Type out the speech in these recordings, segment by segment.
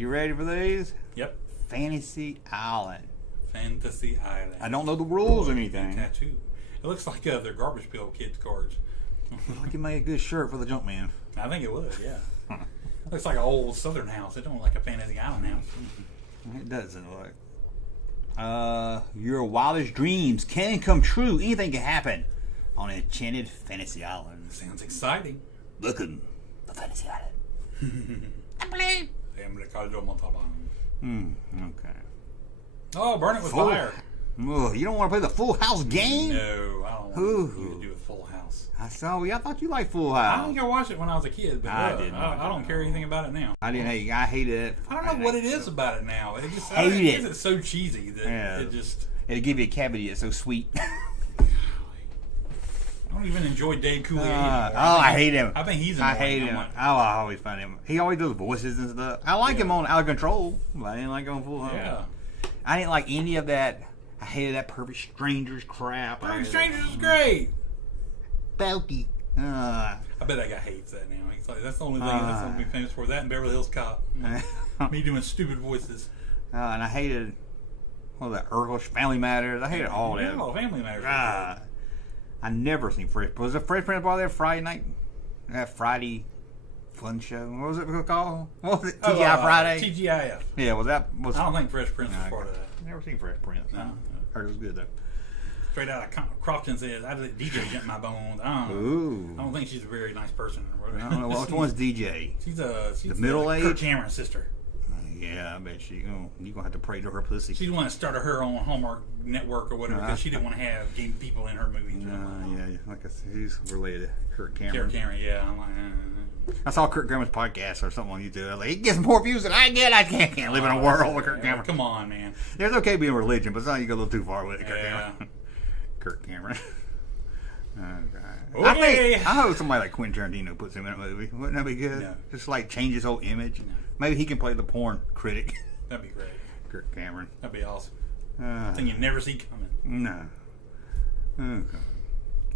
You ready for these? Yep. Fantasy Island. Fantasy Island. I don't know the rules or anything. Tattoo. It looks like they're Garbage Pail Kids cards. Looks like you made a good shirt for the Junkman. I think it would, yeah. Looks like an old southern house. It don't look like a Fantasy Island house. It doesn't look. Your wildest dreams can come true. Anything can happen on an enchanted fantasy island. Sounds exciting. Welcome to Fantasy Island. Okay. Oh, burn it with fire. Oh, you don't want to play the Full House game? No, I don't want anything to do with Full House. I thought you liked Full House. I think I watched it when I was a kid, but I didn't. I don't care anything about it now. I hated it. I don't know what it is about it now. It just it's so cheesy that it just. It'll give you a cavity. It's so sweet. I don't even enjoy Dave Coulier anymore. I hate him. I think he's annoying. I hate him. I always find him. He always does voices and stuff. I like him on Out of Control, but I didn't like him on Full House. Yeah. I didn't like any of that. I hated that Perfect Strangers crap. Perfect Strangers is great. Belky. I bet that guy hates that now. He's like, that's the only thing that's going to be famous for. That and Beverly Hills Cop. Me doing stupid voices. And I hated Urkel's Family Matters. I hated all that. Oh, Family Matters. I never seen Fresh. Was it Fresh Prince there Friday night? That Friday fun show. What was it called? What was it? TGI Friday? TGIF. Yeah, I don't think Fresh Prince was part of that. Never seen Fresh Prince. No. Heard it was good though. Straight out of Crofton says, I let DJ jump my bones. I don't think she's a very nice person. I don't know. Which one's DJ? She's the middle age? Kirk Cameron's sister. Yeah, I bet you're going to have to pray to her pussy. She's the one that started her own Hallmark network or whatever because she didn't want to have gay people in her movies. Yeah, like I said, he's related to Kirk Cameron. Kirk Cameron, yeah. I'm like, I saw Kirk Cameron's podcast or something on YouTube. I was like, he gets more views than I get. I can't live in a world with Kirk Cameron. Come on, man. There's okay being religion, but sometimes you go a little too far with it, Kirk Cameron. Kirk Cameron. Oh, God. Okay. I hope somebody like Quentin Tarantino puts him in a movie. Wouldn't that be good? No. Just like change his whole image. No. Maybe he can play the porn critic. That'd be great. Kirk Cameron. That'd be awesome. Thing you never see coming. No.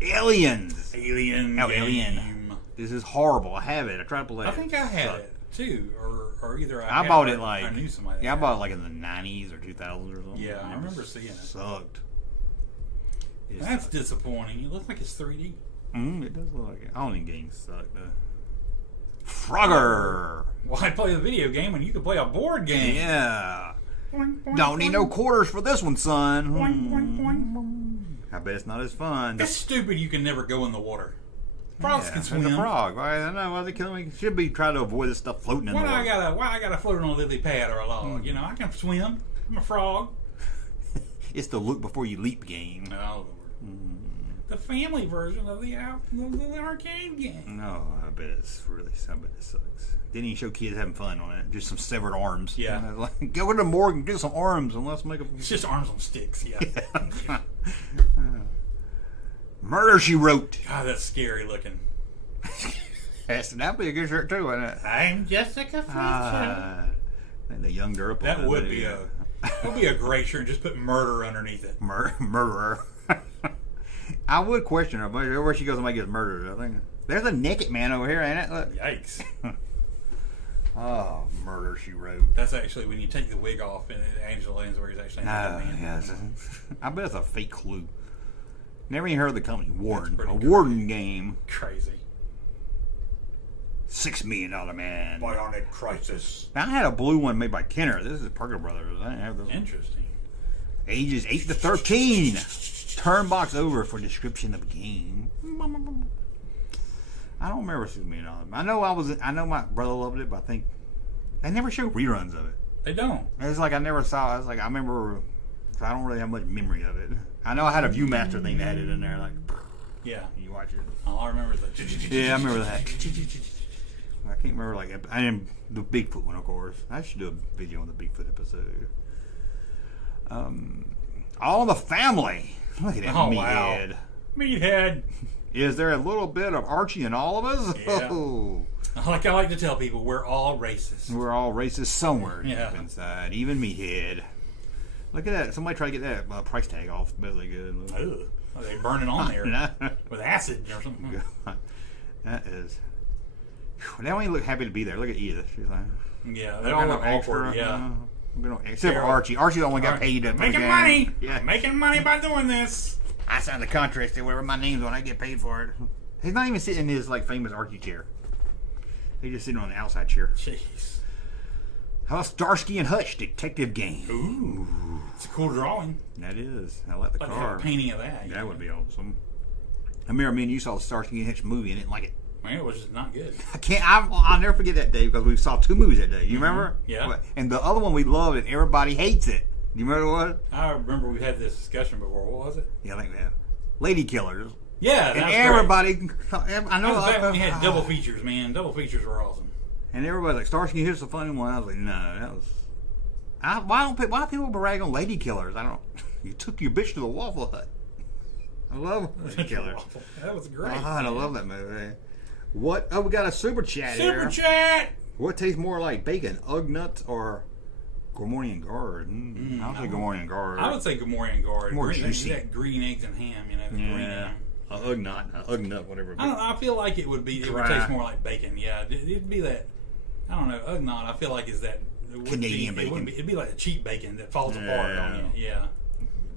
Aliens. Alien. This is horrible. I have it. I tried to play it. I think I had it too, or either I bought it like I knew somebody. Yeah, I bought it like in the 90s or 2000s or something. Yeah, I remember seeing it. Sucked. That's disappointing. It looks like it's 3D. It does look like it. I don't think games suck though. Frogger. Why play a video game when you can play a board game? Yeah. Don't need no quarters for this one, son. I bet it's not as fun. It's stupid you can never go in the water. Frogs can swim. It's a frog. I don't know why they killing me. Should be trying to avoid this stuff floating in the water. Why I gotta float on a lily pad or a log? You know, I can swim. I'm a frog. It's the look before you leap game. Oh, the family version of the arcade game. No, I bet it sucks. Didn't even show kids having fun on it. Just some severed arms. Yeah. Like, go to the morgue and get some arms and let's make a... It's just arms on sticks, yeah. Murder, She Wrote. God, that's scary looking. That'd be a good shirt too, wouldn't it? I'm Jessica Fletcher. And the young girl. That would be a great shirt. Just put murder underneath it. Murderer. I would question her, but everywhere she goes, somebody gets murdered. I think there's a naked man over here, ain't it? Look. Yikes! Oh, Murder, She Wrote. That's actually when you take the wig off and Angela Lansbury's actually a man. Yeah, I bet it's a fake Clue. Never even heard of the company. Warden. A Warden game. Crazy. $6 Million Man. Bionic Crisis. Now, I had a blue one made by Kenner. This is Parker Brothers. I didn't have this one. Interesting. Ages 8 to 13. Turn box over for description of game. I don't remember $6 Million. I know my brother loved it, but I think they never show reruns of it. They don't. It's like I never saw. It's like I remember. So I don't really have much memory of it. I know I had a ViewMaster thing that had it in there. Like, yeah, you watch it. All I remember is the. Yeah, I remember that. I can't remember I am the Bigfoot one, of course. I should do a video on the Bigfoot episode. All in the Family. Look at that meathead. Wow. Meathead. Is there a little bit of Archie in all of us? Yeah. Oh. Like I like to tell people, we're all racist. We're all racist somewhere deep inside. Even Meathead. Look at that. Somebody try to get that price tag off. Really good. Ugh. Are they burning on there with acid or something? That is. They don't even look happy to be there. Look at Edith. She's like, Yeah, they all look awkward. Yeah. Except for Archie. Archie the only got paid to making money. Yeah, making money by doing this. I signed the contract. Say whatever my name's when I get paid for it. He's not even sitting in his like famous Archie chair. He's just sitting on the outside chair. Jeez. How about Starsky and Hutch detective game? Ooh, it's a cool drawing. That is. I like the Like car. a painting of that. That would be awesome. I remember me and you saw the Starsky and Hutch movie and didn't like it. Man, it was just not good. I'll never forget that day because we saw 2 movies that day. You remember? Yeah. And the other one we loved and everybody hates it. Do you remember what? I remember we had this discussion before. What was it? Yeah, I think we have. Lady Killers. Yeah, and that's everybody. Great. I know. That was back when we had double features, man. Double features were awesome. And everybody's like, Starsky and Hutch is a funny one. I was like, no, that was. Why people brag on Lady Killers? I don't. You took your bitch to the Waffle Hut. I love Lady Killers. That was great. I love that movie. What? Oh, we got a super chat here. Super chat. What tastes more like bacon, Ugg nuts or Gomorian Guard? I'll say Gomorian Guard. I would say Gomorian Guard. More green, juicy. That green eggs and ham, you know. The green ham. Ugg nut, whatever. I don't know. I feel like it would be. It would taste more like bacon. Yeah, it'd be that. I don't know. Ugg nut. I feel like is that Canadian bacon. It'd be like a cheap bacon that falls apart on you. Yeah.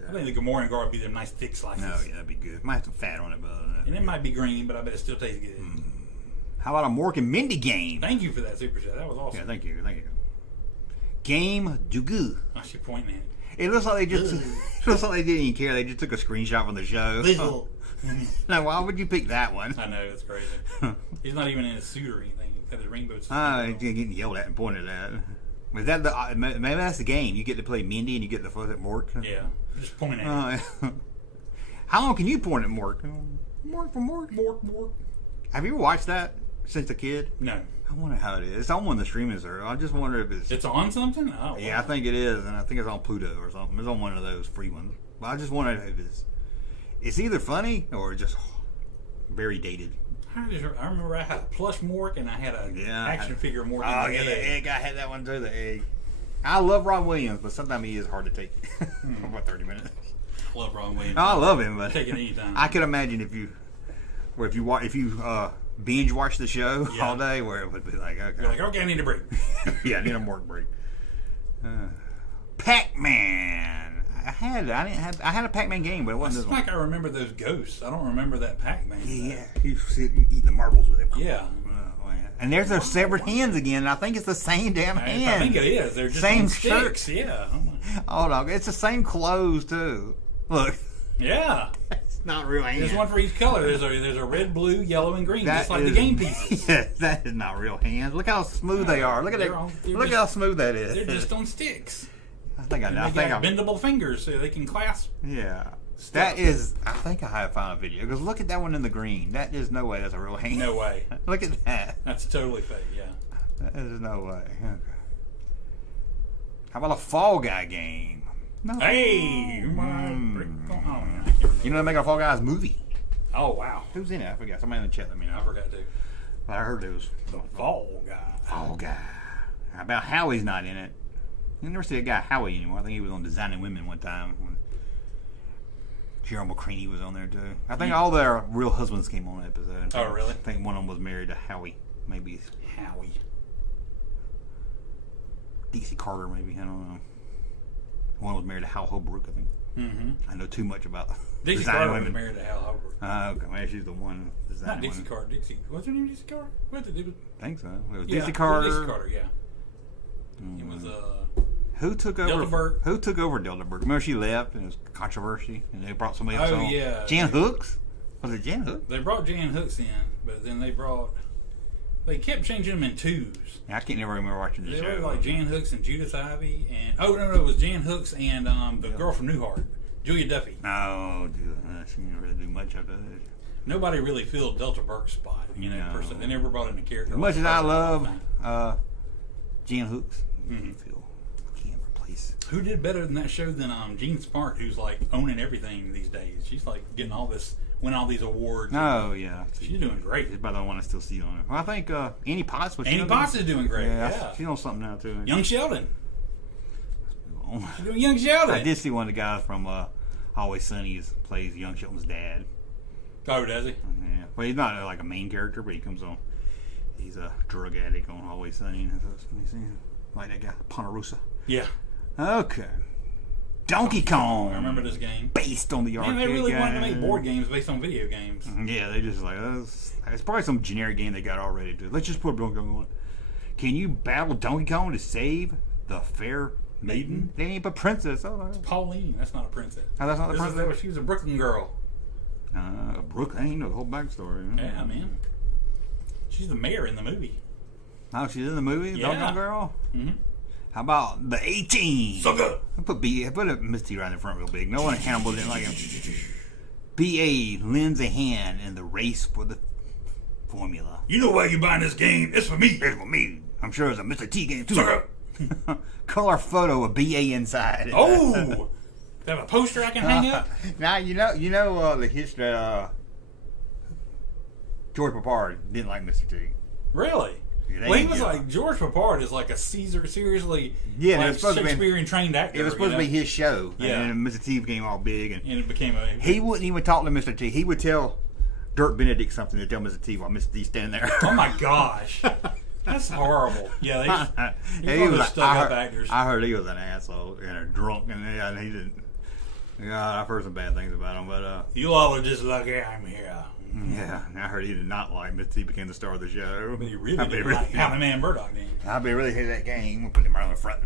I think the Gomorian Guard would be them nice thick slices. No, yeah, that'd be good. Might have some fat on it, but and it might be green, but I bet it still tastes good. How about a Mork and Mindy game? Thank you for that super chat. That was awesome. Yeah, thank you. Game du goût. I should point at it. It looks like they just. It looks like they didn't even care. They just took a screenshot from the show. Now, why would you pick that one? I know, it's crazy. He's not even in a suit or anything. He's got his rainbow suit. He's getting yelled at and pointed at. Was that the? Maybe that's the game. You get to play Mindy and you get to fuck at Mork. Yeah, just point at it. How long can you point at Mork? Mork for Mork. Mork. Have you ever watched that since a kid? No. I wonder how it is. It's on one of the streaming services. I just wonder if it's. It's on something? Oh, wow. Yeah, I think it is, and I think it's on Pluto or something. It's on one of those free ones. But I just wonder if it's either funny or just very dated. I remember I had a plush Mork and I had an action figure Mork. Oh, yeah, the egg. I had that one too, the egg. I love Ron Williams, but sometimes he is hard to take for about 30 minutes. I love Ron Williams. I love him, but take it anytime. I could imagine if you binge watch the show all day, where it would be like, okay. You're like, okay, I need a break. Yeah, I need a Mork break. Pac-Man. I had a Pac-Man game, but it wasn't this one. Like I remember those ghosts. I don't remember that Pac-Man. Yeah. He eat the marbles with it. Yeah. And there's those severed hands again, and I think it's the same damn hand. I think it is. They're just same on shirt. Sticks. Yeah. Oh, no. It's the same clothes, too. Look. Yeah. It's not real hands. There's one for each color. There's a red, blue, yellow, and green, just like the game pieces. Yeah, that is not real hands. Look how smooth they are. Look at that. Look how smooth that is. They're just on sticks. I think I know. They got bendable fingers so they can clasp. Yeah. That is, I think I have found a video. Because look at that one in the green. That is no way that's a real hand. No way. Look at that. That's totally fake, yeah. That is no way. Okay. How about a Fall Guy game? No. Hey! You know they make a Fall Guys movie. Oh, wow. Who's in it? I forgot. Somebody in the chat let me know. I forgot too. But I heard it was the Fall Guy. Fall Guy. How about Howie's not in it? You never see that guy Howie anymore. I think he was on Designing Women one time. Gerald McCraney was on there too. I think all their real husbands came on that episode. Oh, really? I think one of them was married to Howie. Maybe Howie. Dixie Carter, maybe. I don't know. One was married to Hal Holbrook, I think. Mm-hmm. I know too much about Dixie Carter was married to Hal Holbrook. Okay, maybe she's the one. Not Dixie Carter. What's her name? Dixie Carter? What did it? I think so. It was yeah, Dixie Carter. Dixie Carter, yeah. It was Who took over? Delta Who took over Delta Burke? Remember she left and it was controversy, and they brought somebody else on. Oh yeah, Jan Hooks. Was it Jan Hooks? They brought Jan Hooks in, but then they kept changing them in twos. Yeah, I can't never remember watching the show. They were like Jan Hooks and Judith Ivey, and no, it was Jan Hooks and the girl from Newhart, Julia Duffy. No, she didn't really do much of that. Nobody really filled Delta Burke's spot, person. They never brought in a character. As much as I love Jan Hooks, can't replace. Who did better than that show than Jean Smart, who's like owning everything these days? She's like getting winning all these awards. Oh yeah, she's doing great. She's about the one I still see on it. Well, I think Annie Potts was. Annie Potts is doing great. Yeah, she's on something now too. Young Sheldon. She's doing Young Sheldon. I did see one of the guys from Always Sunny plays Young Sheldon's dad. Oh, does he? Yeah. Well, he's not like a main character, but he comes on. He's a drug addict on Always Sunny. Like that guy, Ponderosa. Yeah. Okay. Donkey Kong. I remember this game. Based on the arcade Man, they really game. wanted to make board games based on video games. Yeah, they just like, it's probably some generic game they got already. Dude. Let's just put Donkey Kong on it. Can you battle Donkey Kong to save the fair maiden? They ain't but princess. Oh, Pauline, that's not a princess. Oh, that's not the princess? She was a Brooklyn girl. Brooke, I ain't know the whole backstory. Yeah, man. She's the mayor in the movie. Oh, she's in the movie? Yeah. Donkey Kong Girl? Mm-hmm. How about the 18? Sucker! I put a Miss T right in the front real big. No one at Hannibal didn't like him. BA lends a hand in the race for the formula. You know why you're buying this game? It's for me. It's for me. I'm sure it's a Mr. T game too. Sucker! Color photo of BA inside. Oh! They have a poster I can hang up? Now you know the history. George Papard didn't like Mr. T. Really? Yeah, Well, he was like, George Papard is like a seriously like Shakespearean trained actor. It was supposed to be his show. Yeah. And then Mr. T became all big. And it became a... He wouldn't even talk to Mr. T. He would tell Dirk Benedict something to tell Mr. T while Mr. T standing there. Oh my gosh. That's horrible. Yeah, he was stuck up actors. I heard he was an asshole and a drunk, and he didn't. God, I've heard some bad things about him, but you all are just lucky I'm here. Yeah, I heard he did not like Mr. T became the star of the show. But he really did like how the man Murdoch did. I really hate that game. We'll put him right on the front.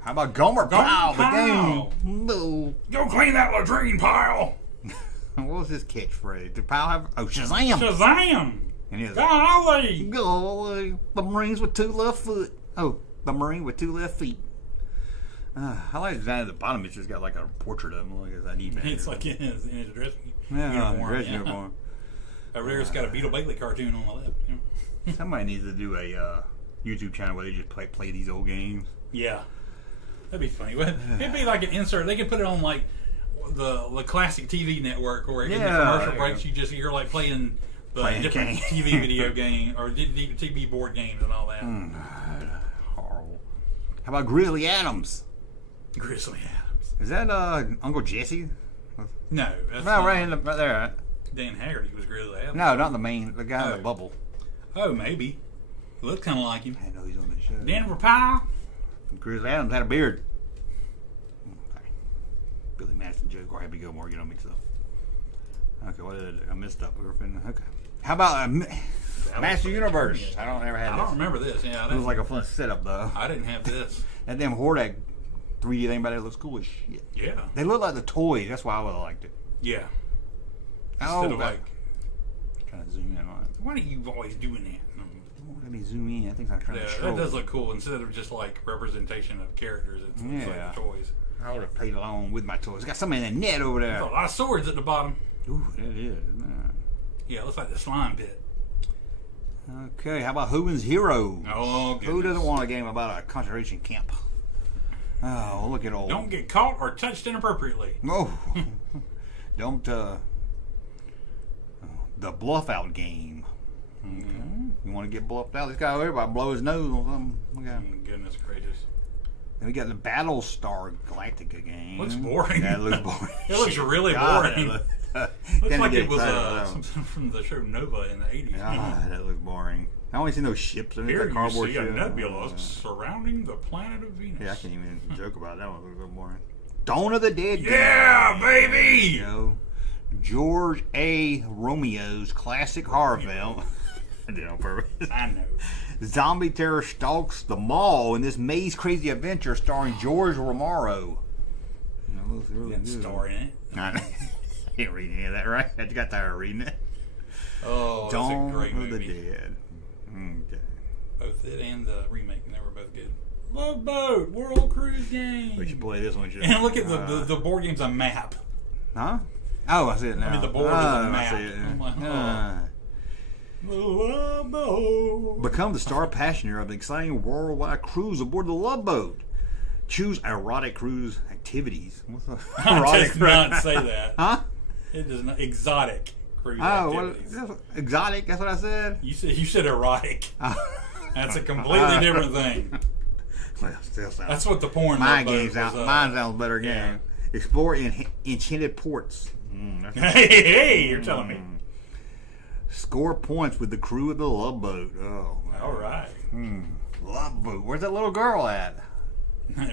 How about Gomer Pyle, the game? No. Go clean that latrine, Pyle. What was his catchphrase? Did Pyle have? Oh, Shazam! Shazam! And he was Golly! Golly! The Marines with two left foot. Oh, the Marine with two left feet. I like the design at the bottom. It's just got like a portrait of him. Like I need that. It's like in his dress uniform. Dress yeah. uniform. Over there, it's got a Beetle Bailey cartoon on the left. Yeah. Somebody needs to do a YouTube channel where they just play these old games. Yeah, that'd be funny. It'd be like an insert. They could put it on like the classic TV network, or in the commercial breaks, you're like playing the different TV video game or TV board games and all that. Horrible. How about Grizzly Adams? Grizzly Adams. Is that Uncle Jesse? No, that's right there. Right? Dan Haggerty was Grizzly Adams. No, not the guy in the bubble. Oh, maybe. Looked kind of like him. I know he's on the show. Denver Pyle. Grizzly Adams had a beard. Okay. Billy Madison, Joe Happy Gilmore, get on mixed up. Okay, what did I missed up? Okay. How about Master Universe? I don't remember this. Yeah, it was like a fun setup though. I didn't have this. That damn Hordak 3D thing about it looks cool as shit. Yeah. They look like the toys. That's why I would have liked it. Yeah. Instead of like trying to zoom in on it. Why are you always doing that? Let me zoom in. I think I'm trying to show. That does look cool. Instead of just like representation of characters, it's like toys. I would have played along with my toys. Got something in the net over there. There's a lot of swords at the bottom. Ooh, it is. Yeah, it looks like the slime pit. Okay, how about Hooven's Hero? Oh, goodness. Who doesn't want a game about a concentration camp? Oh, look at old. Don't get caught or touched inappropriately. Oh, don't. The bluff out game. Okay. You want to get bluffed out? This guy over here about to blow his nose on something. Look at him. Goodness gracious. Then we got the Battlestar Galactica game. Looks boring. That looks boring. It looks really boring. Looks like it was something from the show Nova in the 80s. God, that looks boring. I only seen those ships. Here you cardboard see a nebula surrounding the planet of Venus. Yeah, I can't even joke about that one. It looks so boring. Dawn of the Dead. Yeah, baby! You know, George A. Romeo's classic horror film. I did it on purpose. I know. Zombie terror stalks the mall in this maze crazy adventure starring George Romero. That looks really good. Star in it. I can't read any of that, right? I just got tired of reading it. Oh, that's a great movie. Dawn of the Dead. Okay. Both it and the remake, and they were both good. Love Boat, World Cruise Game. We should play this one. And look at the board game's a map. Huh? Oh, I see it now. I mean, the board is a map. I see it. I'm like, Love Boat. Become the star passenger of an exciting worldwide cruise aboard the Love Boat. Choose erotic cruise activities. What's the erotic? Does not say that. Huh? It does not. Exotic cruise activities. Exotic? That's what I said. You said erotic. That's a completely different thing. Well, still sounds. That's what the porn. Mine sounds better game. Yeah. Explore enchanted ports. Hey, you're telling me. Score points with the crew of the Love Boat. Oh, man. All right. Love Boat. Where's that little girl at?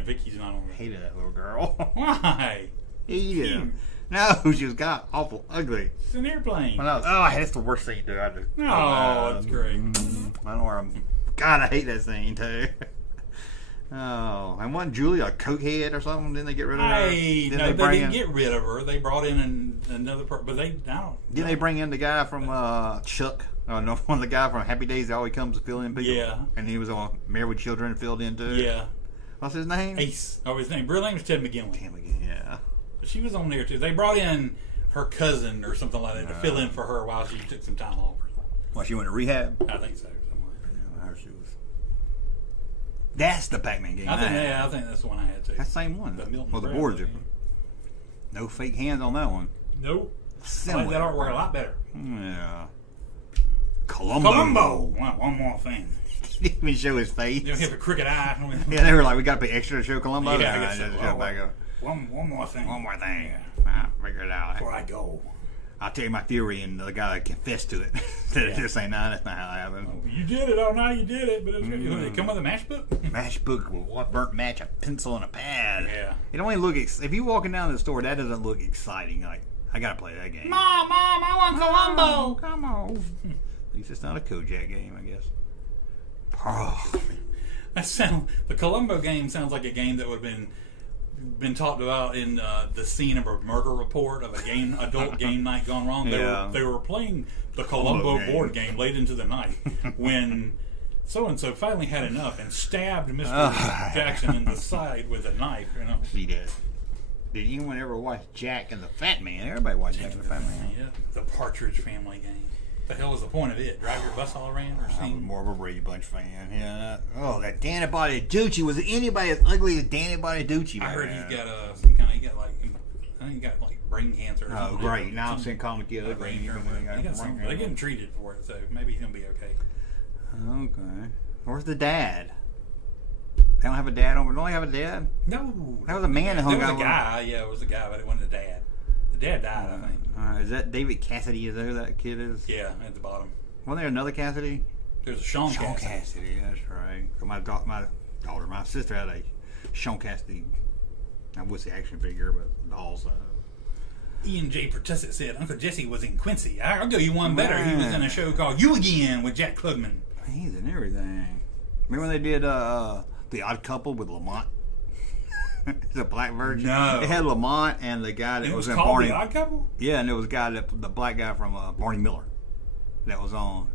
Vicky's not on I hated that little girl. Why? Hated her. No, she was got awful ugly. It's an airplane. That's the worst scene, dude. No, that's great. I know where I'm. God, I hate that scene too. Oh, and wasn't Julie a cokehead or something? Didn't they get rid of her? Hey, no, they didn't get rid of her. They brought in another person, but they don't. Didn't they bring in the guy from Chuck? Oh no, one of the guy from Happy Days that always comes to fill in people. Yeah. And he was on Married with Children and filled in too. Yeah. What's his name? Ace. Oh, his real name is Ted McGinley. Ted McGinley, yeah. She was on there too. They brought in her cousin or something like that to fill in for her while she took some time off. Well, she went to rehab? I think so. I heard she was. That's the Pac-Man game. I think that's the one I had too. That's the same one. Well, the board's different. No fake hands on that one. Nope. Similar. I like that artwork a lot better. Yeah. Columbo. One more thing. He didn't even show his face. You don't have a crooked eye. Yeah, they were like, we got to pay extra to show Columbo. Yeah, I guess so. One more thing. One more thing. Yeah. I'll figure it out. Before I go. I'll tell you my theory, and the guy confessed to it. Just saying, no, that's not how it happened. Oh, you did it. Oh, no, you did it. But it come with a matchbook? Matchbook with what burnt match, a pencil, and a pad. Yeah. It only look. If you walking down the store, that doesn't look exciting. Like, I gotta play that game. Mom, I want Columbo. Come on. At least it's not a Kojak game, I guess. Oh. The Columbo game sounds like a game that would have been talked about in the scene of a murder report of adult game night gone wrong. They were playing the Columbo board game late into the night when so and so finally had enough and stabbed Mr. Jackson in the side with a knife. She did. Did anyone ever watch Jack and the Fat Man? Everybody watched Jack and the Fat Man. Yeah, the Partridge Family game. The hell was the point of it? Drive your bus all around or I was more of a Brady Bunch fan. Yeah. That Danny Bonaducci. Was anybody as ugly as Danny Bonaducci? I heard he's got some kind of. I think he got like brain cancer. Or something. Great! Now I'm seeing calling the kid ugly. They're getting treated for it, so maybe he's gonna be okay. Okay. Where's the dad? They don't have a dad over. Don't they have a dad? No. That was a man that hung out. There was a guy. Yeah, it was a guy, but it wasn't a dad. The dad died, I think. Is that David Cassidy? Is that who that kid is? Yeah, at the bottom. Wasn't there another Cassidy? There's a Sean Cassidy. That's right. My sister had a Sean Cassidy. I would say action figure, but dolls. Ian J. Pertussit said Uncle Jesse was in Quincy. I'll go you one better. He was in a show called You Again with Jack Klugman. He's in everything. Remember when they did The Odd Couple with Lamont? It's a black version. No. It had Lamont and the guy that was in called Barney. The Odd Couple? Yeah, and it was the black guy from Barney Miller that was on.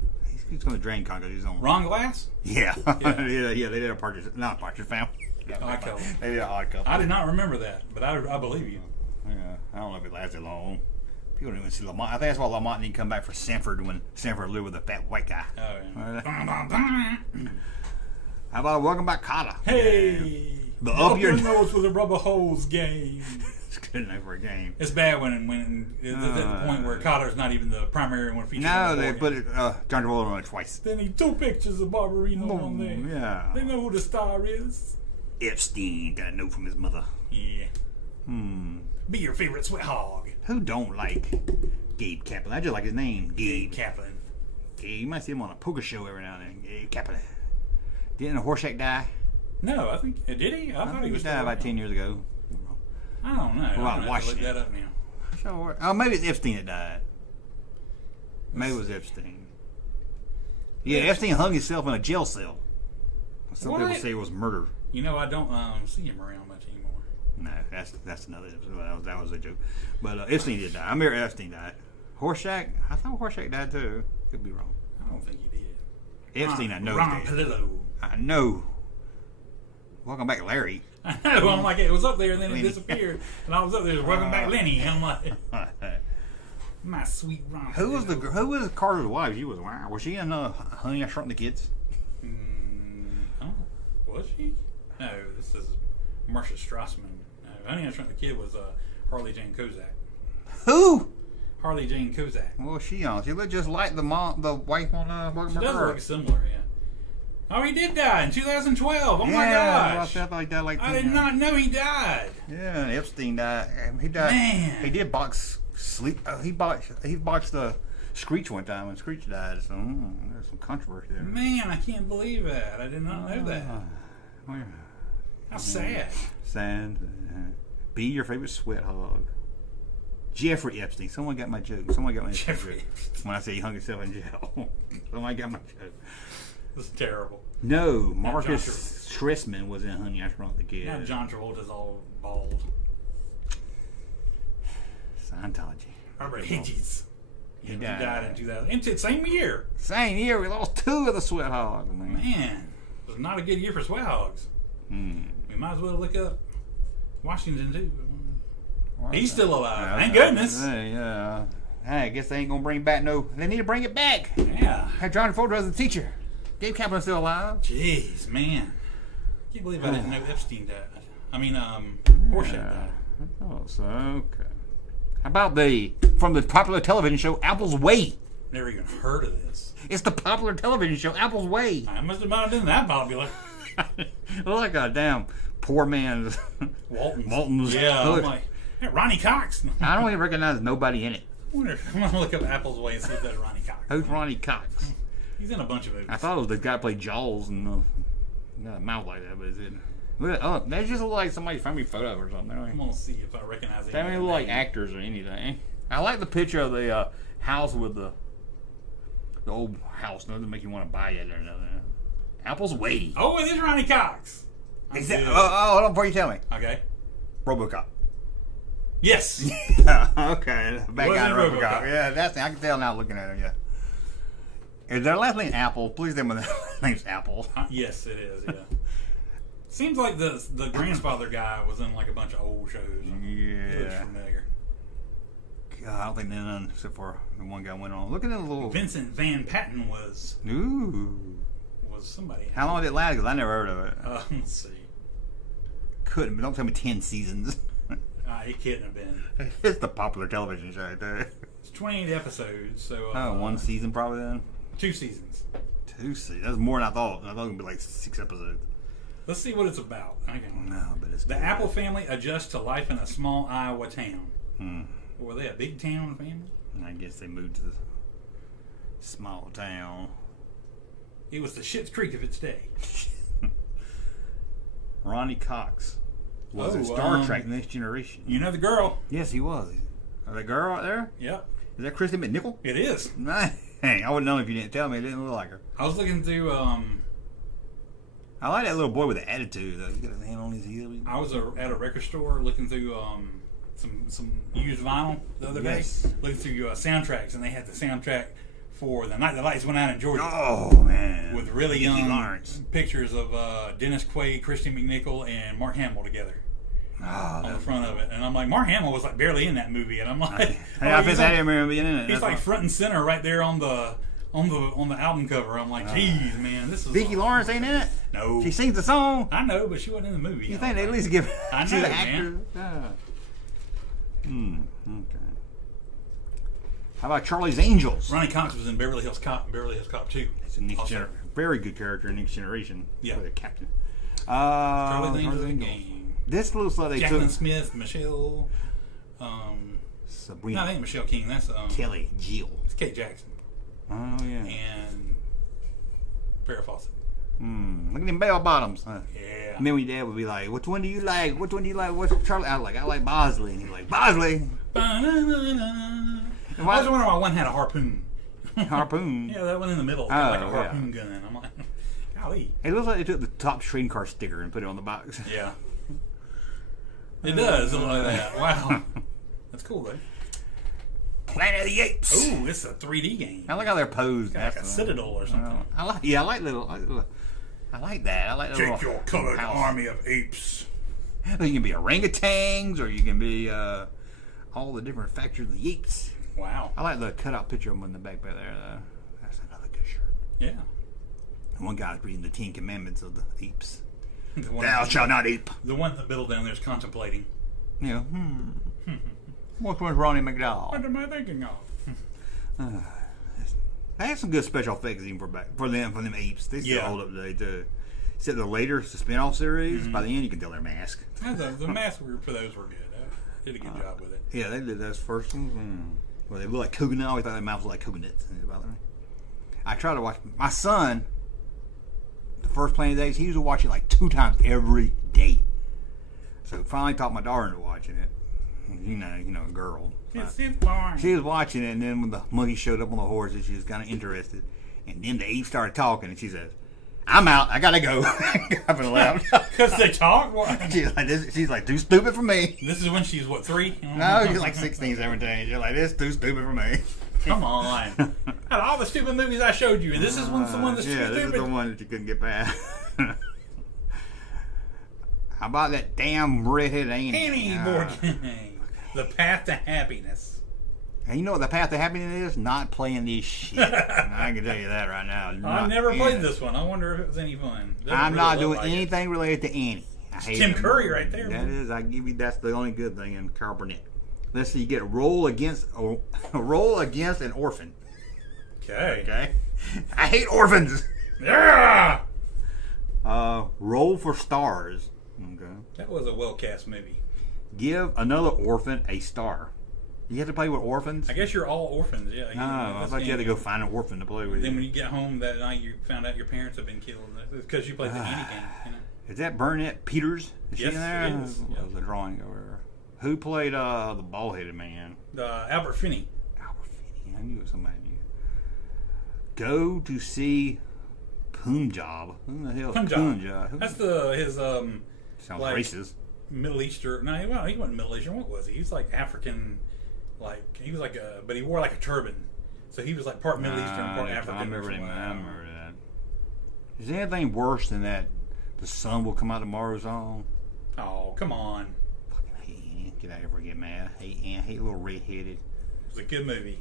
He's going to drain con because he's on. Ron Glass? Yeah. Yeah. They did a Partridge Family. Odd Couple. They did an Odd Couple. I did not remember that, but I believe you. Yeah, I don't know if it lasted long. People didn't even see Lamont. I think that's why Lamont didn't come back for Sanford when Sanford lived with a fat white guy. Oh, yeah. How about Welcome Back, Kotter? Hey! The Up Your Nose with a Rubber Hose game. It's good enough for a game. It's bad when it's at the point where Cotter's not even the primary one featured. No, they put it, John Travolta on it twice. They need 2 pictures of Barbarino on there. Yeah. They know who the star is. Epstein got a note from his mother. Yeah. Be your favorite sweat hog. Who don't like Gabe Kaplan? I just like his name, Gabe Kaplan. You might see him on a poker show every now and then. Gabe Kaplan. Didn't Horshack die? No, I think did he? I thought he was died about 10 years ago. I don't know. Well, I'm look that up now. Sure. Oh, maybe it's Epstein that died. Maybe it was Epstein. Yeah, Epstein hung himself in a jail cell. Some people say it was murder. You know, I don't see him around much anymore. No, that's another episode. That was a joke. But Epstein did die. I remember Epstein died. Horshack? I thought Horshack died too. Could be wrong. I don't think he did. Epstein, I know. Ron Palillo. I know. Welcome back, Larry. I know. I'm like, it was up there and then it disappeared. And I was up there, welcome back, Lenny. I'm like, my sweet Ron. Who was Carter's wife? She was she in Honey, I Shrunk the Kids? Was she? No, this is Marsha Strassman. No, Honey, I Shrunk the Kid was Harley Jane Kozak. Who? Harley Jane Kozak. Well, she looked just like the wife on Welcome Back. She does look similar, yeah. Oh, he did die in 2012. Oh my gosh! I thought he died like I did not know he died. Yeah, Epstein died. He died. Man, he did box sleep. He boxed the Screech one time when Screech died. So there's some controversy there. Man, I can't believe that. I did not know that. How sad. Sad. Be your favorite sweat hog. Jeffrey Epstein. Someone got my joke. Someone got my Jeffrey joke. When I say he hung himself in jail. Someone got my joke. This is terrible. No, Marcus Shrestman was in Honey, I Shrunk the Kid. Now John Travolta's all bald. Scientology. Robert Hedges. He died in 2000. Same year. Same year, we lost 2 of the sweat hogs, man. Man, it was not a good year for sweat hogs. We might as well look up Washington, too. He's still alive. Thank goodness. Yeah. Hey, I guess they ain't gonna bring back no. They need to bring it back. Yeah. Hey, John Travolta was the teacher. Dave Kaplan's still alive. Jeez, man. I can't believe I didn't know Epstein died. I mean, Horseshoe died. Oh, so okay. How about from the popular television show Apple's Way? Never even heard of this. It's the popular television show Apple's Way. I must have not been that popular. Look like a damn poor man's Walton's. Yeah, I'm like, hey, Ronnie Cox. I don't even recognize nobody in it. I wonder if I'm gonna look up Apple's Way and see if that's Ronnie Cox. Who's Ronnie Cox? He's in a bunch of movies. I thought it was the guy who played Jaws and got a mouth like that, but is it? Oh, that just look like somebody's family photo or something. I'm gonna see if I recognize it. They don't look like actors or anything. I like the picture of the house with the old house. Doesn't make you want to buy it or nothing. Apple's Way. Oh, it is Ronnie Cox. Hold on before you tell me. Okay. RoboCop. Yes. Okay. Back on RoboCop. RoboCop. Yeah, that's I can tell now looking at him. Yeah. Is their last name Apple? Please tell me their last name's Apple. Yes, it is. Yeah. Seems like the grandfather guy was in like a bunch of old shows. Yeah. He looks familiar. God, I don't think none except for the one guy went on. Look at that little. Vincent Van Patten was somebody. How long did it last? Because I never heard of it. Let's see. Couldn't. Don't tell me 10 seasons. It couldn't have been. It's the popular television show right there. It's 28 episodes, so. One season probably then. 2 seasons. 2 seasons. That's more than I thought. I thought it would be like 6 episodes. Let's see what it's about. No, but it's the good. Apple family adjusts to life in a small Iowa town. Were they a big town family? I guess they moved to the small town. It was the Schitt's Creek of its day. Ronnie Cox was in Star Trek Next Generation. You know the girl? Yes, he was. The girl out there? Yep. Is that Christy McNichol? It is. Hey, I wouldn't know if you didn't tell me. It didn't look like her. I was looking through. I like that little boy with the attitude, though. He's got his hand on his heel. I was at a record store looking through some used vinyl the other day. Looking through soundtracks, and they had the soundtrack for The Night the Lights Went Out in Georgia. Oh, man. With really young Lawrence. pictures of Dennis Quaid, Christy McNichol, and Mark Hamill together. On the front of it, and I'm like, Mark Hamill was like barely in that movie, and I'm like, I remember being in it. He's like front and center right there on the album cover. I'm like, geez, man, this is. Vicki Lawrence ain't in it. No, she sings the song. I know, but she wasn't in the movie. You think they at least give I to know, the actor? Man. Okay. How about Charlie's Angels? Ronnie Cox was in Beverly Hills Cop 2. It's a very good character in Next Generation. Yeah, the captain. Charlie's Angels in the game. This looks like they Jacqueline took Smith, Michelle. Sabrina. No, I think Michelle King. That's Kelly Jill. It's Kate Jackson. Oh yeah. And Farrah Fawcett. Look at them bell bottoms. Huh? Yeah. And then when your dad would be like, "Which one do you like? Which one do you like? What's Charlie?" I like Bosley, and he's like, "Bosley." I was wondering why one had a harpoon. Harpoon. Yeah, that one in the middle, like a harpoon gun. I'm like, golly. It looks like they took the top train car sticker and put it on the box. Yeah. It does look like that. Wow. That's cool, though. Planet of the Apes. Ooh, it's a 3D game. I like how they're posed. Like a Citadel or something. I like that. I like that. Take your colored army of apes. You can be orangutans, or you can be all the different factions of the apes. Wow. I like the cutout picture of them in the back there. That's another good shirt. Yeah. And one guy's reading the 10 Commandments of the apes. Thou shalt not ape. The one in the middle down there is contemplating. Yeah. Which one's Ronnie McDowell? What am I thinking of? They have some good special effects even for them apes. They still hold up today too. Except the later, the spin-off series, by the end you can tell they're masked. The masks for those were good. Did a good job with it. Yeah, they did those first ones. Well, they look like coconut. I always thought their mouths looked like coconuts. I try to watch. My son, the first Planet Days, he used to watch it like 2 times every day. So finally taught my daughter into watching it. You know, a girl. She was watching it, and then when the monkey showed up on the horses, she was kind of interested. And then the ape started talking, and she says, "I'm out. I gotta go." Up and left. Because they talk. She's like, "Too stupid for me." This is when she's what, 3? No, she's like 16, 17. She's like, "This is too stupid for me." Come on. Out of all the stupid movies I showed you, and this is one, the one that's too stupid. Yeah, this is the one that you couldn't get past. How about that damn redhead Annie? Board game. The Path to Happiness. And you know what the path to happiness is? Not playing this shit. I can tell you that right now. I never played this one. I wonder if it was any fun. I'm not doing anything related to Annie. It's Tim Curry right there. That is, I give you, that's the only good thing in Carl Burnett. Let's see, you get a roll against an orphan. Okay. I hate orphans. Yeah. Roll for stars. Okay. That was a well-cast movie. Give another orphan a star. You have to play with orphans? I guess you're all orphans, yeah. I thought you had to go find an orphan to play with. Then when you get home that night, you found out your parents have been killed. Because you played the Annie game. You know? Is that Burnett Peters? Is she in there? It is. Yep. The drawing over there. Who played the bald-headed man? Albert Finney. Albert Finney. I knew it was somebody I knew. Go to see Punjab. Who the hell is Punjab? That's his sounds like, racist. Middle Eastern. No, he wasn't Middle Eastern. What was he? He was like African. He was like but he wore like a turban. So he was like part Middle Eastern, part African. I remember that. Is there anything worse than that? The sun will come out tomorrow song. Oh, come on. Fucking hate Annie. Get out of here before I get mad. Hate Annie. Hate little redheaded. It was a good movie.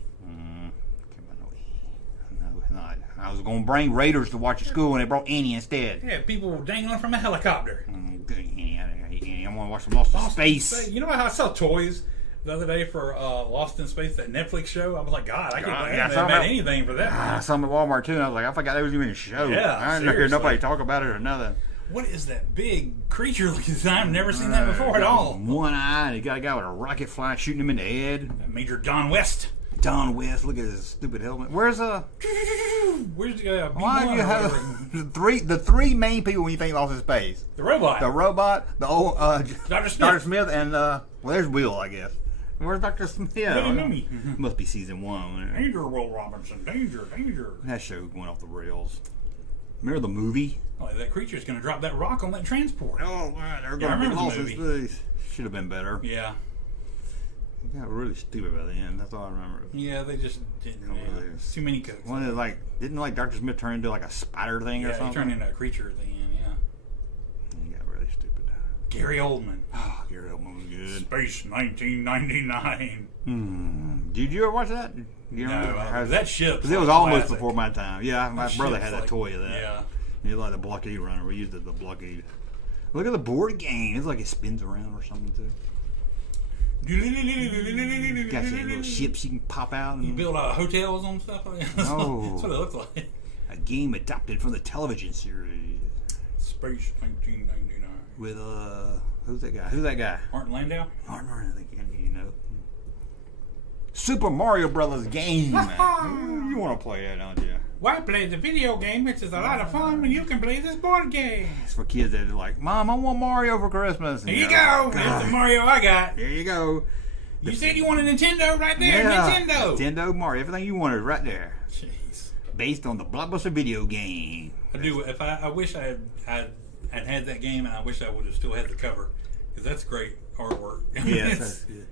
No, I was going to bring Raiders to watch at school, and they brought Annie instead. Yeah, people were dangling from a helicopter. Good Annie. I hate Annie. I want to watch some Lost in Space. You know how I saw toys the other day for Lost in Space, that Netflix show? I was like, God, I can't buy anything for that. I saw them at Walmart, too, and I was like, I forgot there was even a show. Yeah, I didn't hear nobody talk about it or nothing. What is that big creature looking thing? I've never seen that before at all. One eye, and he got a guy with a rocket flying, shooting him in the head. Major Don West. Don West, look at his stupid helmet. Where's Where's the why do you have the three main people when you think Lost in Space? The robot, the old Dr. Smith, and well, there's Will, I guess. Where's Dr. Smith? Must be season 1. Danger, Will Robinson. Danger. That show went off the rails. Remember the movie? Oh, that creature's going to drop that rock on that transport. Oh, man, they're going to be Lost in Space. Should have been better. Yeah. It got really stupid by the end. That's all I remember. Yeah, they just didn't. Too many cooks. One is didn't Dr. Smith turn into like a spider thing or something? Yeah, he turned into a creature at the end. Yeah. He got really stupid. Gary Oldman. Oh, Gary Oldman was good. Space 1999. Did you ever watch that? No, that ship. Because it was almost before my time. Yeah, my brother had a toy of that. Yeah. He was like the blockade runner. We used it the blockade. Look at the board game. It's like it spins around or something too. Got some little ships you can pop out. And you build hotels and stuff like that. Oh. That's what it looks like. A game adapted from the television series. Space 1999. With who's that guy? Martin Landau. I think you know. Super Mario Brothers game. You want to play that, don't you? Why play the video game? It's just a lot of fun when you can play this board game. It's for kids that are like, Mom, I want Mario for Christmas. There you go. There's the Mario I got. There you go. You said you want a Nintendo right there. Yeah, Nintendo Mario. Everything you wanted right there. Jeez. Based on the Blockbuster video game. I do. If I wish I had that game, and I wish I would have still had the cover, because that's great artwork. Yes, that's good.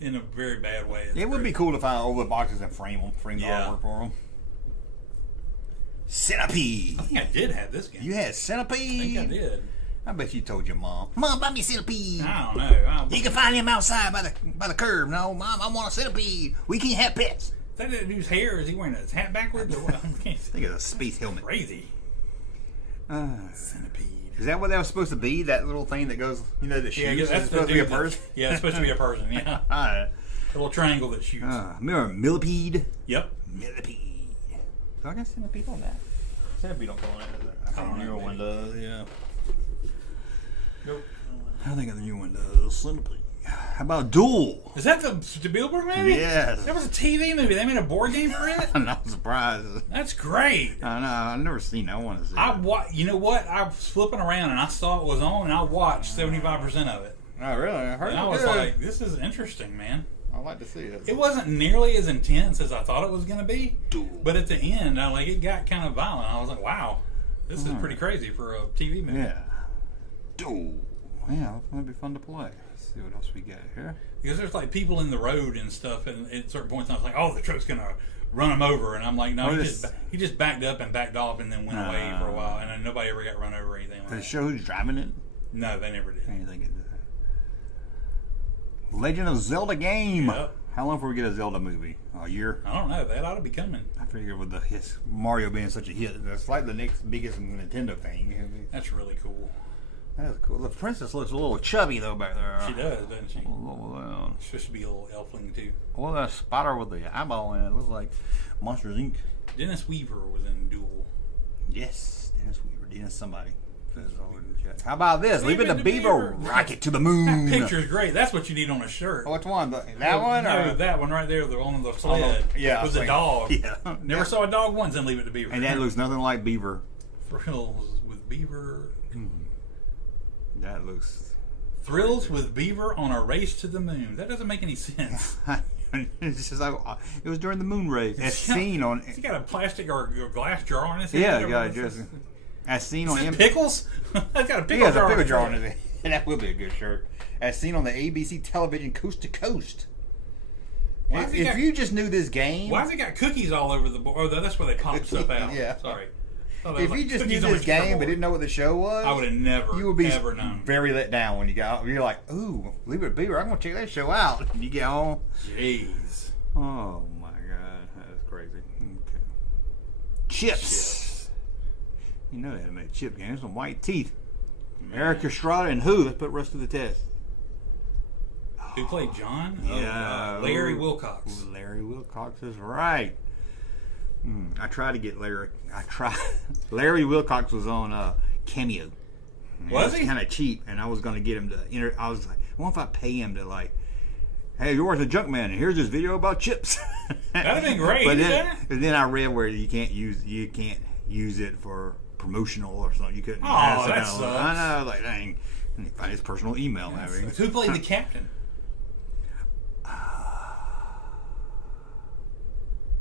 In a very bad way. It would be cool to find all the boxes and frame the artwork for them. Centipede. I think I did have this game. You had Centipede? I think I did. I bet you told your mom. Mom, buy me a Centipede. I don't know. You can find him outside by the curb. No, Mom, I want a Centipede. We can't have pets. Is that dude's hair? Is he wearing his hat backwards or what? I think it's a space helmet. Crazy. Centipede. Is that what that was supposed to be? That little thing that goes, the shoes? Yeah, that's supposed to be a person? Yeah, it's supposed to be a person, yeah. Alright. A little triangle that shoots. Remember Millipede? Yep. Millipede. Do I got Centipede on that? Centipede don't go on that. I think the newer one does, yeah. Nope. I think the new one does. Centipede. How about Duel? Is that the Spielberg movie? Yes. That was a TV movie. They made a board game for it? I'm not surprised. That's great. I know. I've never seen that. I want to see it. You know what? I was flipping around and I saw it was on and I watched 75% of it. Oh, really? I heard and I was like, this is interesting, man. I'd like to see it. It wasn't nearly as intense as I thought it was going to be. Duel. But at the end, it got kind of violent. I was like, wow, this is pretty crazy for a TV movie. Yeah. Duel. Yeah, that'd be fun to play. Let's see what else we got here. Because there's like people in the road and stuff, and at certain points I was like, oh, the truck's going to run him over. And I'm like, no, he just backed up and backed off and then went away for a while. And then nobody ever got run over or anything like that. Did it show who's driving it? No, they never did. Anything it did. Legend of Zelda game. Yep. How long before we get a Zelda movie? A year? I don't know. That ought to be coming. I figure with the hits, Mario being such a hit, that's like the next biggest Nintendo thing. That's really cool. That's cool. The princess looks a little chubby though back there. She does, doesn't she? She's She's supposed to be a little elfling too. Well, that spider with the eyeball in it looks like Monsters Inc. Dennis Weaver was in Duel. Yes, Dennis Weaver. Dennis somebody. How about this? Leave it to Beaver. Rocket to the moon. That picture's great. That's what you need on a shirt. Which one? That one? No, or? that one right there, on the sled. Yeah, with the dog. Yeah. Never saw a dog once and Leave It to Beaver. And that looks nothing like Beaver. Thrills with Beaver. That looks... Thrills with Beaver on a race to the moon. That doesn't make any sense. It's just like, it was during the moon race. As seen on... He got a plastic or glass jar on his head. Yeah, got just... As seen on... Pickles? That's got a pickle jar. Yeah, a pickle jar on his head. That would be a good shirt. As seen on the ABC television Coast to Coast. If you just knew this game... Why has it got cookies all over the board? Oh, that's where they pop stuff out. Yeah. Sorry. If you just knew this game but didn't know what the show was... I would have never, you would be ever known. Very let down when you got... You're like, ooh, Leave It to Beaver. I'm going to check that show out. And you get home... Jeez. Oh, my God. That's crazy. Okay. Chips. You know they had to make a chip game. Some white teeth. Eric Estrada and who? Let's put Russ to the test. Who played John? Yeah. Larry Wilcox. Larry Wilcox is right. I tried to get Larry. Larry Wilcox was on Cameo. Was he? Kind of cheap, and I was going to get him to I was like, what if I pay him to like, hey, yours a Junkman, and here's this video about chips. That'd have been great. But then I read where you can't use it for promotional or something. You couldn't. Oh, that sucks. I know, like, dang. Let me find his personal email. Who played the captain?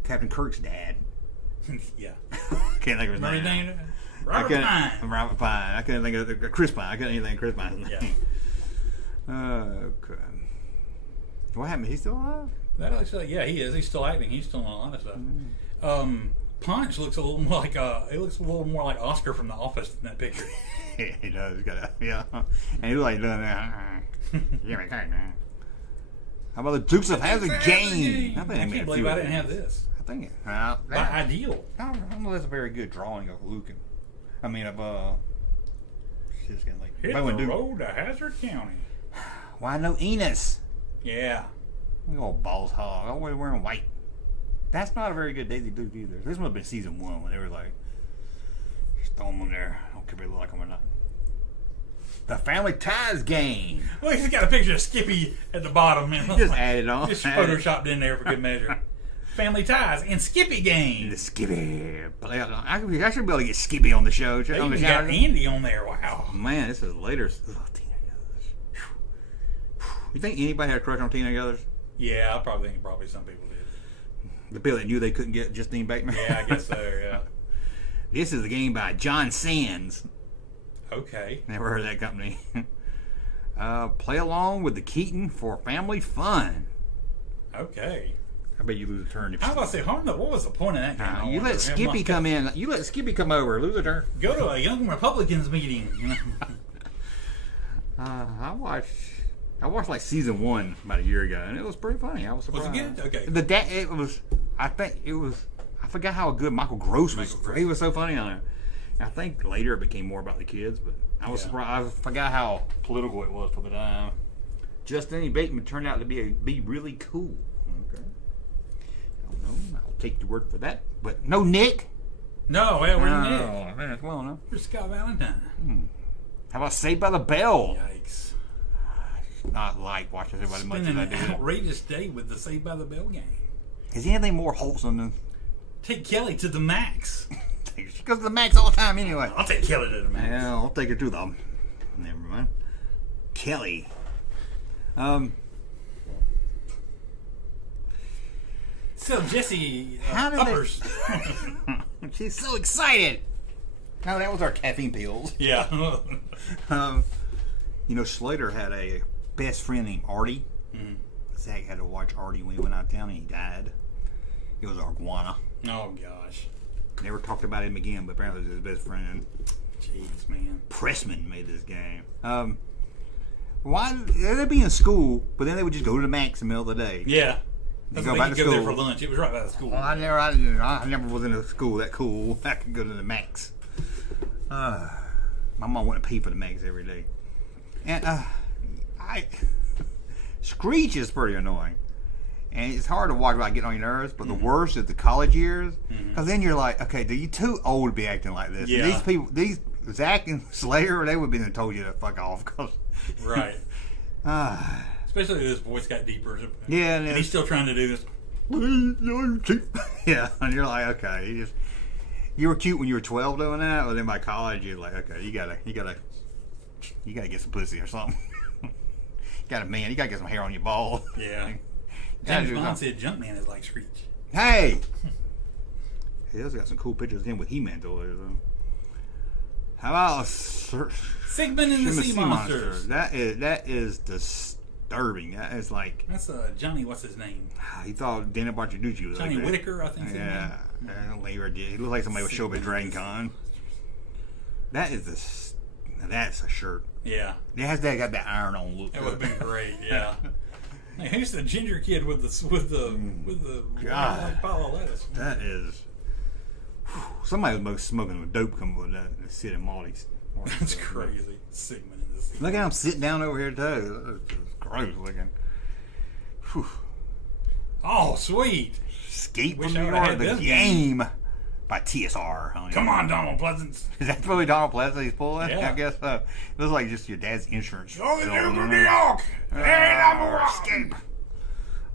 Captain Kirk's dad. Yeah. Can't think of his name. Robert Pine. Robert Pine. I couldn't think of Chris Pine. I couldn't even think of Chris Pine's name. Okay. What happened? Is he still alive? That looks like, yeah, he is. He's still acting. He's still in a lot of stuff. Punch looks a little more like Oscar from The Office in that picture. He does. He's got and he looks like doing that. How about the Dukes of Hazzard game? I can't believe I didn't have this. I think Ideal. I don't know. That's a very good drawing of Luke. Just getting like Hit the road to Hazzard County. Why no Enos? Yeah. Old balls hog. Always wearing white. That's not a very good Daisy Duke either. This must have been season 1 when they were like, just throw them in there. I don't care if they look like them or not. The Family Ties game. Well, he's got a picture of Skippy at the bottom. Just added on. Just photoshopped in there for good measure. Family Ties and Skippy game. The Skippy. I should be able to get Skippy on the show. They even got Andy on there. Wow. Man, this is later. Teenage Others. You think anybody had a crush on Teenage Others? Yeah, I probably think some people did. The people that knew they couldn't get Justine Bateman? Yeah, I guess so, yeah. This is a game by John Sands. Okay. Never heard of that company. Play along with the Keaton for family fun. Okay. I bet you lose a turn. I was about to say, what was the point of that game? You let Skippy come in. You let Skippy come over. Lose a turn. Go to a Young Republicans meeting. I watched like season 1 about a year ago, and it was pretty funny. I was surprised. Was it good? Okay. I forgot how good Michael Gross was. He was so funny on it. I think later it became more about the kids, but I was surprised. I forgot how political it was for the time. Justine Bateman turned out to be really cool. Okay. I don't know. I'll take your word for that. But no Nick. No, well, we're Nick. Man, come on now. You're Scott Valentine. How about Saved by the Bell? Yikes. not like watching everybody much as Spend I an do. outrageous day with the Saved by the Bell game. Is there anything more wholesome than... Take Kelly to the max. She goes to the max all the time anyway. I'll take Kelly to the max. Yeah, I'll take her to them. Never mind. Kelly. So Jesse How did uppers. She's so excited. No, that was our caffeine pills. Yeah. You know, Slater had a best friend named Artie. Mm-hmm. Zach had to watch Artie when he went out of town and he died. He was our iguana. Oh gosh. Never talked about him again, but apparently it was his best friend. Jeez, man. Pressman made this game. Why they'd be in school, but then they would just go to the max in the middle of the day. Yeah. That's go why back you to could go there school. for lunch. It was right by the school. Well, I never was in a school that cool. I could go to the max. My mom wouldn't pay for the max every day, and Screech is pretty annoying, and it's hard to watch without getting on your nerves. But the worst is the college years, because then you're like, okay, you're too old to be acting like this. Yeah. And these people, Zach and Slayer, they would have been told you to fuck off. Right. Especially as his voice got deeper. Yeah, and he's still trying to do this. Yeah, and you're like, okay, you were cute when you were 12 doing that, but then by college you're like, okay, you gotta get some pussy or something. you gotta get some hair on your ball. Yeah. James Bond said Junkman is like Screech. Hey, he also got some cool pictures of him with He-Man toys. How about Sigmund and the Sea Monsters? That is disturbing. That is like that's Johnny. What's his name? He thought Dana Bartucci was Johnny like Whitaker, I think. Yeah, he looked like somebody would show up at Dragon Con. That's a shirt. Yeah, it has got that iron-on look. That would have been great. Yeah. Hey, who's the ginger kid with the God, pile of lettuce? That is. Somebody was smoking with dope coming with that Sid and Molly's. That's crazy. Sigmund in this. Look at him sitting down over here too. It's gross looking. Whew. Oh, sweet. Escape from New York, the game by TSR. Come on, Donald Pleasance. Is that really Donald Pleasance he's pulling? Yeah. I guess so. It looks like just your dad's insurance. Oh, from New York. Hey, I'm Escape.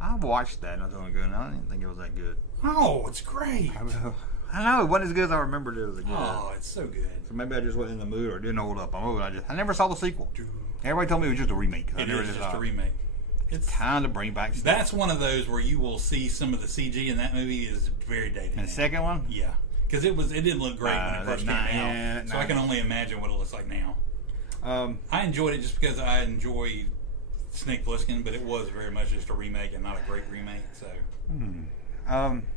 I watched that not so long ago, and I didn't think it was that good. Oh, it's great. I know, it wasn't as good as I remembered it was. Oh, it's so good. So maybe I just wasn't in the mood or didn't hold up. I never saw the sequel. Everybody told me it was just a remake. It is just a remake. It's time to bring back stuff. That's one of those where you will see some of the CG in that movie is very dated. And the second one? Yeah. Because it didn't look great when it first came out. So I can only imagine what it looks like now. I enjoyed it just because I enjoy Snake Plissken, but it was very much just a remake and not a great remake. So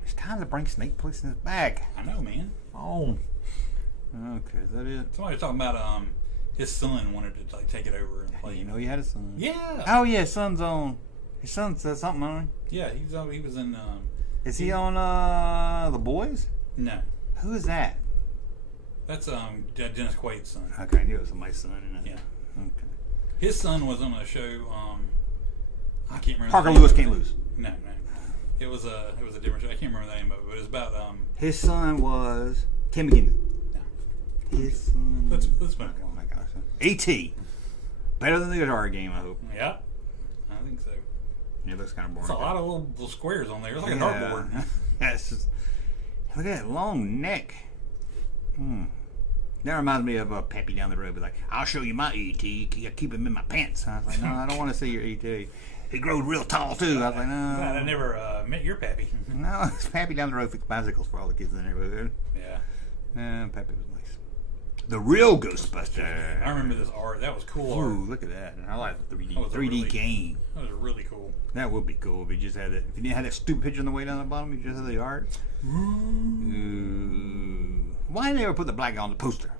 it's time to bring Snake Plissken back. I know, man. Oh. Okay, is that it? Somebody was talking about his son wanted to take it over and play. You know he had a son. Yeah. Oh yeah, his son's on. His son said something on him. Yeah, he was in. Is he on The Boys? No. Who is that? That's Dennis Quaid's son. Okay, I knew it was somebody's son. Yeah. Okay. His son was on a show. I can't remember. Parker Lewis Can't Lose. No. It was a different show. I can't remember the name of it, but it was about His son was Tim McGinley. No. His son. Let's move on. Oh my gosh. E.T. Better than the guitar game, I hope. Yeah, I think so. It looks kind of boring. It's a lot of little squares on there. It's like a dartboard. Yes. Look at that long neck. That reminds me of Pappy down the road. Be like, I'll show you my E.T. Keep him in my pants. I was like, no, I don't want to see your E.T. He growed real tall too. I was like, no. I never met your Pappy. No, it's Pappy down the road fixed bicycles for all the kids in the neighborhood. Yeah. Pappy was nice. The real Ghostbuster. I remember this art. That was cool Ooh, art. look at that. I like the 3D, That was 3D game. That was really cool. That would be cool if you just had it. If you didn't have that stupid picture on the way down the bottom, you just had the art. Ooh. Why didn't they ever put the black guy on the poster?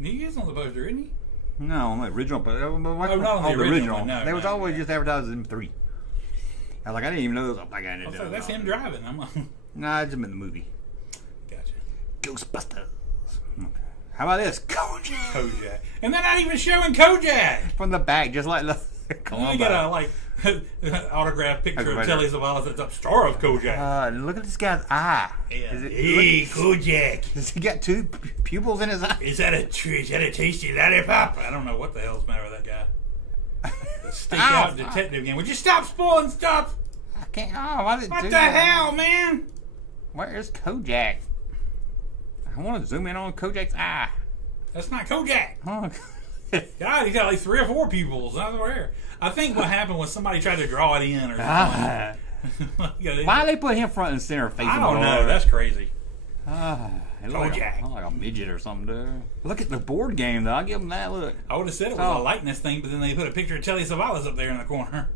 He is on the poster, isn't he? No, on the original. But not on the original one, no, they was no, always yeah. just advertised as M3. I was like, I didn't even know there was a black guy in it. So that's him driving. Nah, I just meant the movie. Gotcha. Ghostbusters. Okay. How about this? Kojak. And they're not even showing Kojak. From the back, just like come on. You got a autograph picture of Telly Savalas that's up, star of Kojak. Look at this guy's eye. Yeah. Hey, Kojak. Does he got two pupils in his eye? Is that a tasty lollipop? I don't know what the hell's the matter with that guy. Stakeout detective game. Would you stop spoiling stuff? I can't. Oh, why did it What do the that? hell, man? Where's Kojak? I want to zoom in on Kojak's eye. That's not Kojak. Oh. God, he's got like 3 or 4 pupils. I swear. I think what happened was somebody tried to draw it in or something. Why they put him front and center facing? I don't know. That's crazy. It look like a midget or something, dude. Look at the board game, though. I'll give them that. Look. I would have said it was a likeness thing, but then they put a picture of Telly Savalas up there in the corner.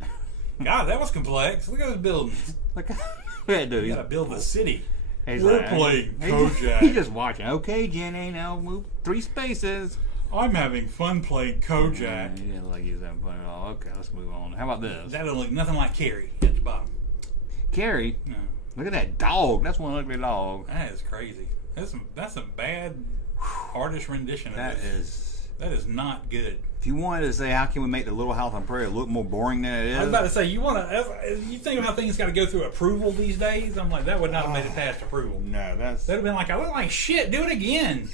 God, that was complex. Look at those buildings. Look at that dude. You gotta build the city. He's We're like, playing Kojak. He's just watching. Okay, Jenny, now move 3 spaces. I'm having fun playing Kojak. He didn't like he's having fun at all. Okay, let's move on. How about this? That don't look nothing like Carrie at the bottom. Carrie? No. Look at that dog. That's one ugly dog. That is crazy. That's some bad artist rendition of this. That is not good. If you wanted to say how can we make the Little House on Prairie look more boring than it is, I was about to say you think of how things got to go through approval these days. I'm like that would not have made it past approval. No, that'd have been like I look like shit. Do it again.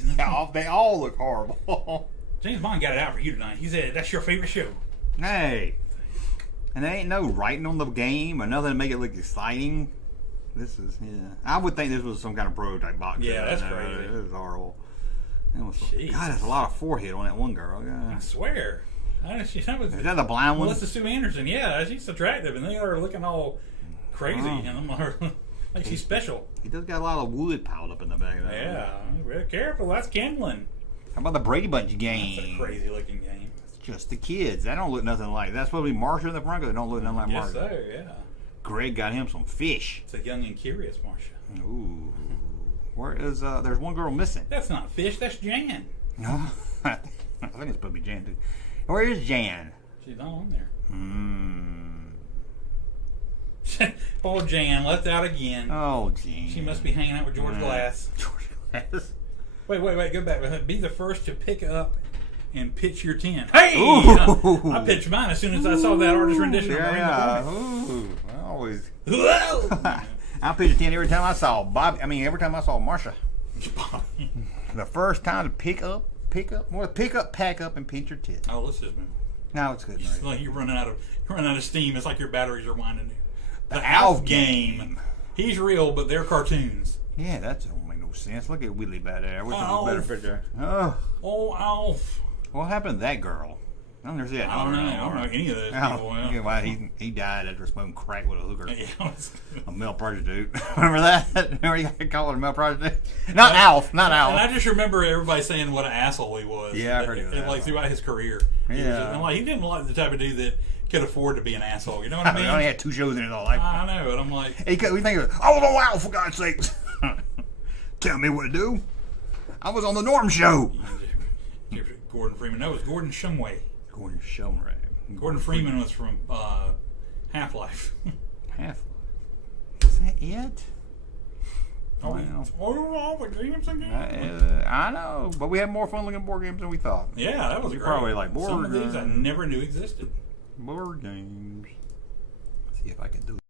They all look horrible. James Bond got it out for you tonight. He said that's your favorite show. Hey, and there ain't no writing on the game or nothing to make it look exciting. This is I would think this was some kind of prototype box. Yeah, that's crazy. It was horrible. God, there's a lot of forehead on that one girl. Yeah. I swear. Is that the blind one? Melissa Sue Anderson. Yeah, she's attractive, and they are looking all crazy. And I'm like she's special. He does got a lot of wood piled up in the back of that. Yeah, very careful. That's kindling. How about the Brady Bunch game? That's a crazy looking game. It's just the kids. That don't look nothing like. That's supposed to be Marsha in the front. They don't look nothing like Marsha. Yes, so yeah. Greg got him some fish. It's a young and curious Marsha. Ooh. Where is there's one girl missing. That's not fish, that's Jan. No. I think it's supposed to be Jan too. Where is Jan? She's not on there. Poor Jan, left out again. Oh, Jan. She must be hanging out with George Glass. George Glass. Wait, go back. Be the first to pick up and pitch your tent. Hey! I pitched mine as soon as I saw that artist rendition. Yeah. Ooh. I always. I pitched a tent every time I saw Bobby. I mean, every time I saw Marsha. The first time to pick up, pack up, and pitch your tent. Oh, let's just move. No, it's good. It's like you're running out of steam. It's like your batteries are winding. The Alf game. He's real, but they're cartoons. Yeah, that don't make no sense. Look at Willie back there. I wish there was a better picture. Oh, Alf. What happened to that girl? I don't know. I don't know any of those people. Yeah, well, he died after smoking crack with a hooker. Yeah, a male prostitute. Remember that? Remember you got to call it a male prostitute? Not Alf. And I just remember everybody saying what an asshole he was. Yeah, I heard of that. Like throughout his career. Yeah. He didn't like the type of dude that could afford to be an asshole. You know what I mean? He only had 2 shows in his whole life. I know, and I'm like... We think of, oh, no, Alf, for God's sakes. Tell me what to do. I was on the Norm Show. Gordon Freeman. No, it was Gordon Shumway. Gordon Shumway. Gordon Freeman was from Half-Life. Half-Life? Is that it? Oh, the games again? I know, but we had more fun-looking board games than we thought. Yeah, that was great. Probably like board Some of these I never knew existed. Board games. Let's see if I can do it.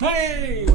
Hey!